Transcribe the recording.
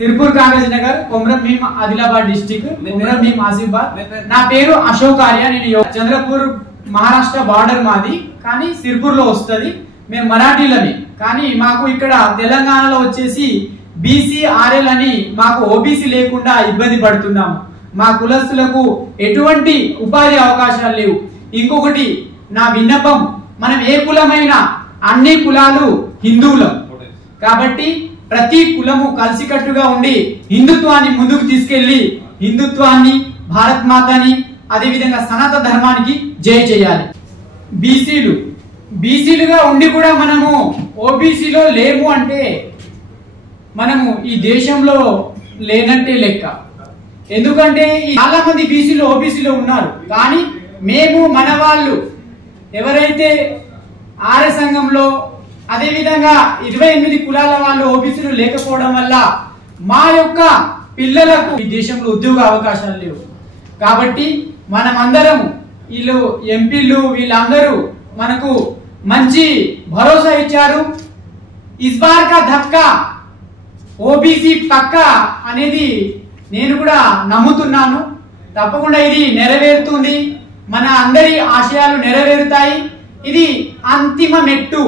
सिरपुर कागज नगर कोमरम भीम आदिलाबाद डिस्ट्रिक्ट कोमरम भीम आसिफाबाद నా పేరు అశోక్ ఆర్య నేను చంద్రపూర్ మహారాష్ట్ర బార్డర్ మాది కానీ సిర్పూర్ లో వస్తది మేము మరాఠీలమే కానీ మాకు ఇక్కడ తెలంగాణలో వచ్చేసి బీసీ ఆర్ఎల్ అని మాకు ఓబీసీ లేకుండా ఇబ్బంది పడుతున్నాము మా కులస్తులకు ఎటువంటి ఉపాధి అవకాశాలు లేవు ఇంకొకటి నా విన్నపం మనం ఏ కులమైనా అన్ని కులాలు హిందువులం కాబట్టి ప్రతి కులము కలిసికట్టుగా ఉండి హిందుత్వాన్ని ముందుకు తీసుకెళ్లి హిందుత్వాన్ని భారత్ మాతని అదే విధంగా సనాతన ధర్మానికి జై చేయాలి బీసీలుగా ఉండి కూడా మనము ఓబీసీలో లేము అంటే మనము ఈ దేశంలో లేనంటే లెక్క ఎందుకంటే చాలా మంది బీసీలు ఓబీసీలో ఉన్నారు కానీ మేము మన వాళ్ళు ఎవరైతే ఆర్య సంఘంలో అదే విధంగా 28 కులాల వాళ్ళు ఓబీసీలు లేకపోవడం వల్ల మా యొక్క పిల్లలకు ఈ దేశంలో ఉద్యోగ అవకాశాలు లేవు కాబట్టి మనమందరం వీళ్ళు ఎంపీలు వీళ్ళందరూ మనకు మంచి భరోసా ఇచ్చారు ఇస్ బార్ కా ధక్కా ఓబీసీ పక్కా అనేది నేను కూడా నమ్ముతున్నాను తప్పకుండా ఇది నెరవేరుతుంది మన అందరి ఆశయాలు నెరవేరుతాయి ఇది అంతిమ మెట్టు